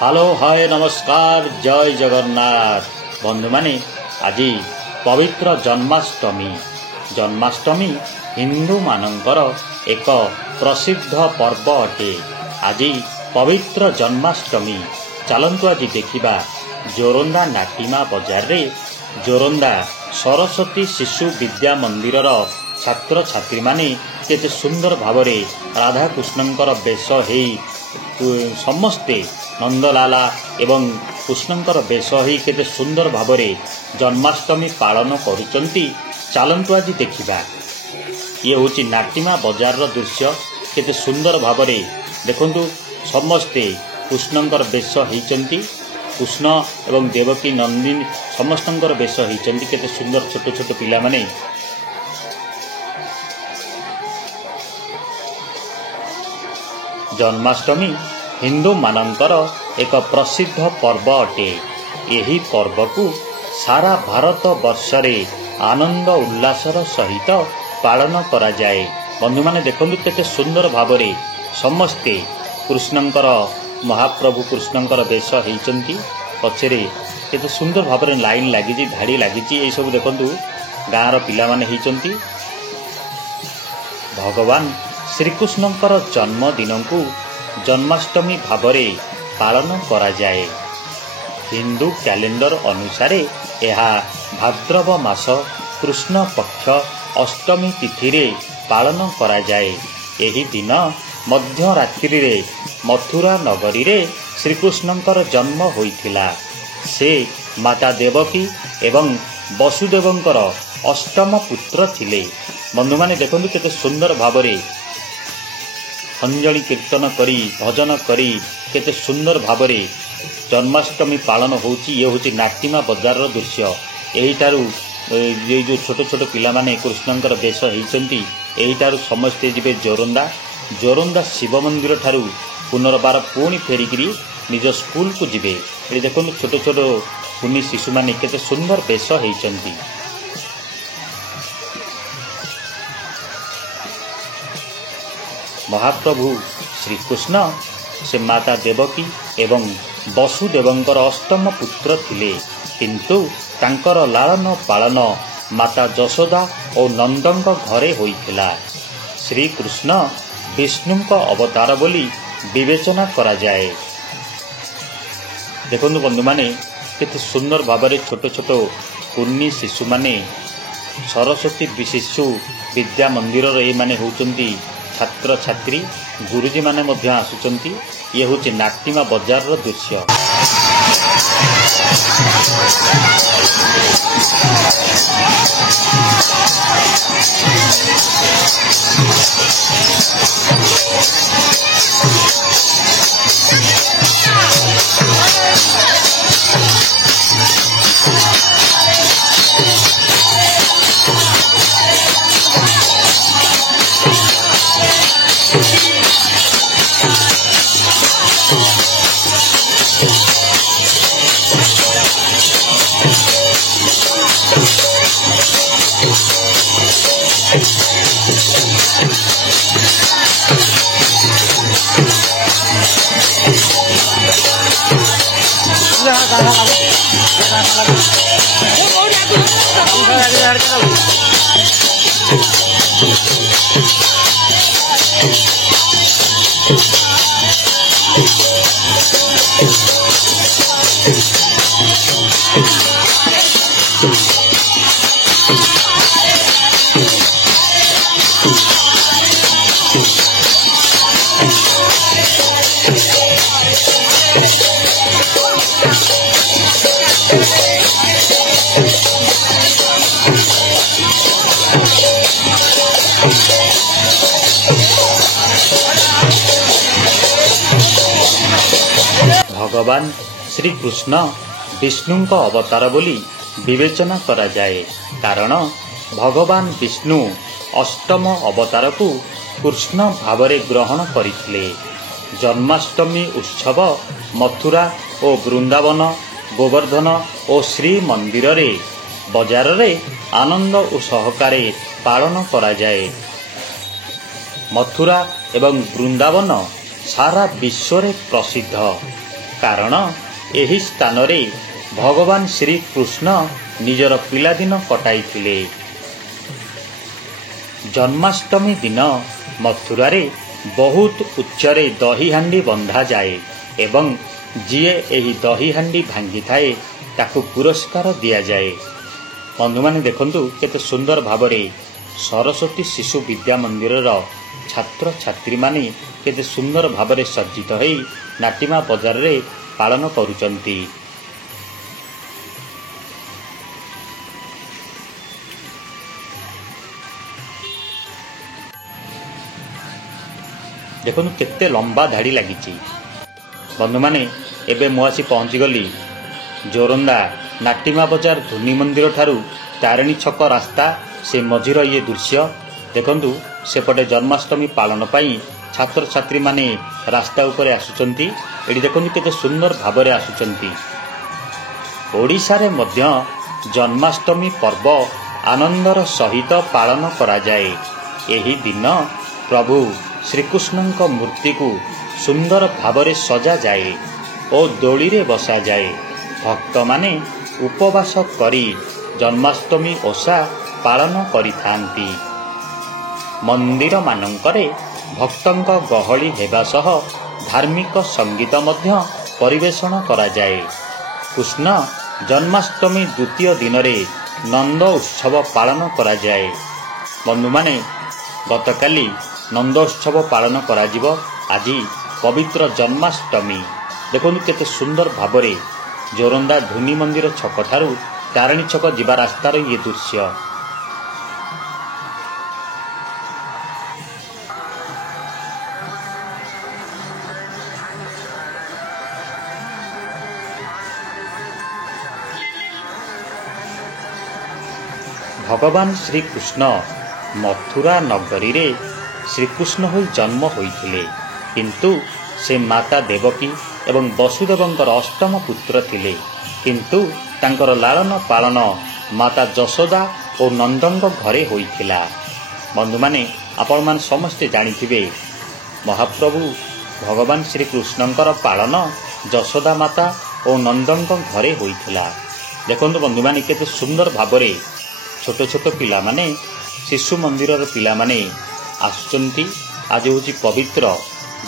Hello hi नमस्कार जय जगन्नाथ बंधु माने आज पवित्र जन्माष्टमी हिंदू मानकर एक प्रसिद्ध पर्व अटे। आज पवित्र जन्माष्टमी चलतु आज देखा जोरंदा नाटिमा बजार रे जोरंदा सरस्वती शिशु विद्या मंदिर छात्र छात्री माने केते सुंदर भावरे राधाकृष्णंकर बेश हे समस्ते नंदलाला एवं कृष्णंकर बेश ही केते सुंदर भावरे जन्माष्टमी पालन करुचंती। चलंतु आज देखिबा ये होची नाटिमा बजार रो दृश्य केते सुंदर भावरे देखंतु समस्ते कृष्णंकर बेश हेचंती। कृष्ण एवं देवकी नंदिनी समस्तंकर बेश हेचंती केते सुंदर छोट छोट पिला माने जन्माष्टमी हिंदू मानकर एक प्रसिद्ध पर्व अटे। यही पर्व को सारा भारत वर्ष रे आनंद उल्लासर सहित पालन करा जाए। बंधु माने देखंतु केते सुंदर भावरे समस्ते कृष्णंकर महाप्रभु कृष्णंकर वेश हेचंती। पछरे केते सुंदर भावरे लाइन लागिची धाड़ी लागिची ए सब देखंतु गाँर पिला माने हेचंती। भगवान श्रीकृष्णंकर जन्मदिन को जन्माष्टमी भावरे पालन करा जाए। हिंदू कैलेंडर अनुसार यह भाद्रव मास कृष्ण पक्ष अष्टमी तिथि रे पालन करा जाए। एही दिन मध्य रात्रि रे मथुरा नगरी रे श्रीकृष्णंकर जन्म होइथिला। से माता देवकी एवं वसुदेवंकर अष्टम पुत्र थिले। बंधु माने देखंतु केते सुंदर भावरे अंजलि कीर्तन करी भजन करी केते सुंदर भावरे जन्माष्टमी पालन होची। ये होची नाटिमा बजार रो दृश्य। एहिटारू ये जो छोट छोट पिला माने कृष्णंकर वेश हेचंती एहिटारू समस्ते जिबे जोरंदा शिव मंदिर ठारू पुनर्बार पुणी फेरिकी निज स्कूल को जिबे। ए देखो छोट छोट कुनी शिशु माने केते सुंदर वेश हेचंती। महाप्रभु श्रीकृष्ण से माता देवकी एवं वसुदेवंकर अष्टम पुत्र थिले, किंतु तांकर लालन पालन माता जशोदा और नंदंक घरे होइथिला। श्रीकृष्ण विष्णुंक अवतार बोली विवेचना करा जाए। देखंतु बंधु माने केते सुंदर भावरे छोट छोट कुन्नी शिशु माने सरस्वती शिशु विद्या मंदिर रे माने होचंती छात्र छात्री गुरुजी माने मध्य आसुचंती। ये होची नाटिमा बजार रो दृश्य। भगवान श्रीकृष्ण विष्णु का अवतार बोली विवेचना करा जाए, कारण भगवान विष्णु अष्टम अवतार को कृष्ण भावरे ग्रहण करथिले। जन्माष्टमी उत्सव मथुरा और वृंदावन गोवर्धन और श्री मंदिर रे बजार रे आनंद और सहकारे पालन करा जाए। मथुरा एवं वृंदावन सारा विश्व रे प्रसिद्ध। କାରଣ ଏହି ସ୍ଥାନରେ ଭଗବାନ ଶ୍ରୀକୃଷ୍ଣ ନିଜର ପିଲାଦିନ କଟାଇଥିଲେ। ଜନ୍ମାଷ୍ଟମୀ ଦିନ ମଥୁରାରେ ବହୁତ ଉଚ୍ଚରେ ଦହିହାଣ୍ଡି ବନ୍ଧାଯାଏ ଏବଂ ଯିଏ ଏହି ଦହିହାଣ୍ଡି ଭାଙ୍ଗିଥାଏ ତାକୁ ପୁରସ୍କାର ଦିଆଯାଏ। ବନ୍ଧୁମାନେ ଦେଖନ୍ତୁ କେତେ ସୁନ୍ଦର ଭାବରେ ସରସ୍ୱତୀ ଶିଶୁ ବିଦ୍ୟା ମନ୍ଦିରର ଛାତ୍ରଛାତ୍ରୀମାନେ କେତେ ସୁନ୍ଦର ଭାବରେ ସଜ୍ଜିତ ହୋଇ ନାଟିମା ବଜାରରେ ପାଳନ କରୁଛନ୍ତି। ଦେଖନ୍ତୁ କେତେ ଲମ୍ବା ଧାଡ଼ି ଲାଗିଛି। ବନ୍ଧୁମାନେ ଏବେ ମୁଁ ଆସି ପହଞ୍ଚିଗଲି ଜୋରନ୍ଦା ନାଟିମା ବଜାର ଧୂନି ମନ୍ଦିର ଠାରୁ ତାରିଣୀ ଛକ ରାସ୍ତା ସେ ମଝିର ଇଏ ଦୃଶ୍ୟ ଦେଖନ୍ତୁ। ସେପଟେ ଜନ୍ମାଷ୍ଟମୀ ପାଳନ ପାଇଁ ଛାତ୍ରଛାତ୍ରୀମାନେ ରାସ୍ତା ଉପରେ ଆସୁଛନ୍ତି। ଏଠି ଦେଖନ୍ତୁ କେତେ ସୁନ୍ଦର ଭାବରେ ଆସୁଛନ୍ତି। ଓଡ଼ିଶାରେ ମଧ୍ୟ ଜନ୍ମାଷ୍ଟମୀ ପର୍ବ ଆନନ୍ଦର ସହିତ ପାଳନ କରାଯାଏ। ଏହି ଦିନ ପ୍ରଭୁ ଶ୍ରୀକୃଷ୍ଣଙ୍କ ମୂର୍ତ୍ତିକୁ ସୁନ୍ଦର ଭାବରେ ସଜାଯାଏ ଓ ଦୋଳିରେ ବସାଯାଏ। ଭକ୍ତମାନେ ଉପବାସ କରି ଜନ୍ମାଷ୍ଟମୀ ଓଷା ପାଳନ କରିଥାନ୍ତି। ମନ୍ଦିରମାନଙ୍କରେ ଭକ୍ତଙ୍କ ଗହଳି ହେବା ସହ ଧାର୍ମିକ ସଙ୍ଗୀତ ମଧ୍ୟ ପରିବେଷଣ କରାଯାଏ। କୃଷ୍ଣ ଜନ୍ମାଷ୍ଟମୀ ଦ୍ୱିତୀୟ ଦିନରେ ନନ୍ଦ ଉତ୍ସବ ପାଳନ କରାଯାଏ। ବନ୍ଧୁମାନେ ଗତକାଲି ନନ୍ଦ ଉତ୍ସବ ପାଳନ କରାଯିବ। ଆଜି ପବିତ୍ର ଜନ୍ମାଷ୍ଟମୀ। ଦେଖନ୍ତୁ କେତେ ସୁନ୍ଦର ଭାବରେ ଜୋରନ୍ଦା ଧୂନି ମନ୍ଦିର ଛକଠାରୁ ତାରିଣୀ ଛକ ଯିବା ରାସ୍ତାର ଇଏ ଦୃଶ୍ୟ। ଭଗବାନ ଶ୍ରୀକୃଷ୍ଣ ମଥୁରା ନଗରୀରେ ଶ୍ରୀକୃଷ୍ଣ ହୋଇ ଜନ୍ମ ହୋଇଥିଲେ, କିନ୍ତୁ ସେ ମାତା ଦେବକୀ ଏବଂ ବସୁଦେବଙ୍କର ଅଷ୍ଟମ ପୁତ୍ର ଥିଲେ। କିନ୍ତୁ ତାଙ୍କର ଲାଳନ ପାଳନ ମାତା ଯଶୋଦା ଓ ନନ୍ଦଙ୍କ ଘରେ ହୋଇଥିଲା। ବନ୍ଧୁମାନେ ଆପଣମାନେ ସମସ୍ତେ ଜାଣିଥିବେ ମହାପ୍ରଭୁ ଭଗବାନ ଶ୍ରୀକୃଷ୍ଣଙ୍କର ପାଳନ ଯଶୋଦା ମାତା ଓ ନନ୍ଦଙ୍କ ଘରେ ହୋଇଥିଲା। ଦେଖନ୍ତୁ ବନ୍ଧୁମାନେ କେତେ ସୁନ୍ଦର ଭାବରେ ଛୋଟ ଛୋଟ ପିଲାମାନେ ଶିଶୁ ମନ୍ଦିରର ପିଲାମାନେ ଆସୁଛନ୍ତି। ଆଜି ହେଉଛି ପବିତ୍ର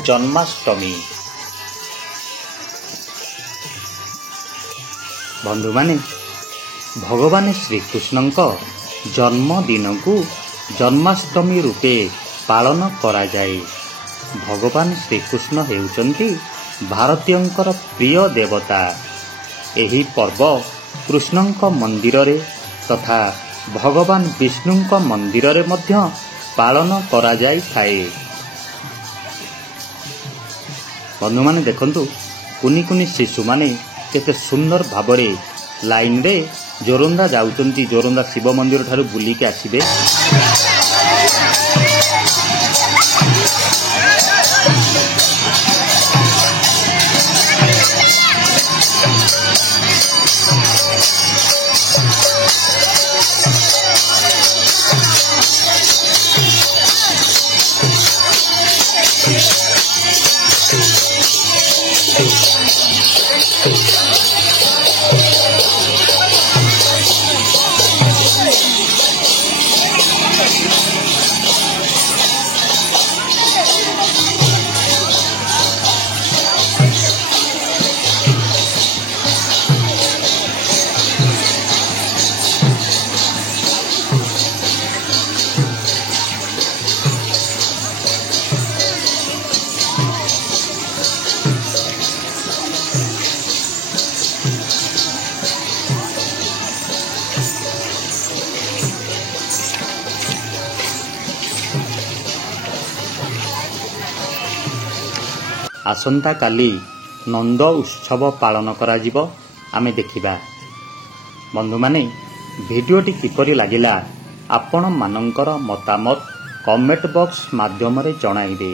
ଜନ୍ମାଷ୍ଟମୀ। ବନ୍ଧୁମାନେ ଭଗବାନ ଶ୍ରୀକୃଷ୍ଣଙ୍କ ଜନ୍ମଦିନକୁ ଜନ୍ମାଷ୍ଟମୀ ରୂପେ ପାଳନ କରାଯାଏ। ଭଗବାନ ଶ୍ରୀକୃଷ୍ଣ ହେଉଛନ୍ତି ଭାରତୀୟଙ୍କର ପ୍ରିୟ ଦେବତା। ଏହି ପର୍ବ କୃଷ୍ଣଙ୍କ ମନ୍ଦିରରେ ତଥା ଭଗବାନ ବିଷ୍ଣୁଙ୍କ ମନ୍ଦିରରେ ମଧ୍ୟ ପାଳନ କରାଯାଇଥାଏ। ବନ୍ଧୁମାନେ ଦେଖନ୍ତୁ କୁନି କୁନି ଶିଶୁମାନେ କେତେ ସୁନ୍ଦର ଭାବରେ ଲାଇନରେ ଜୋରନ୍ଦା ଯାଉଛନ୍ତି। ଜୋରନ୍ଦା ଶିବ ମନ୍ଦିର ଠାରୁ ବୁଲିକି ଆସିବେ। ଆସନ୍ତାକାଲି ନନ୍ଦ ଉତ୍ସବ ପାଳନ କରାଯିବ। ଆମେ ଦେଖିବା। ବନ୍ଧୁମାନେ ଭିଡ଼ିଓଟି କିପରି ଲାଗିଲା ଆପଣମାନଙ୍କର ମତାମତ କମେଣ୍ଟ ବକ୍ସ ମାଧ୍ୟମରେ ଜଣାଇବେ।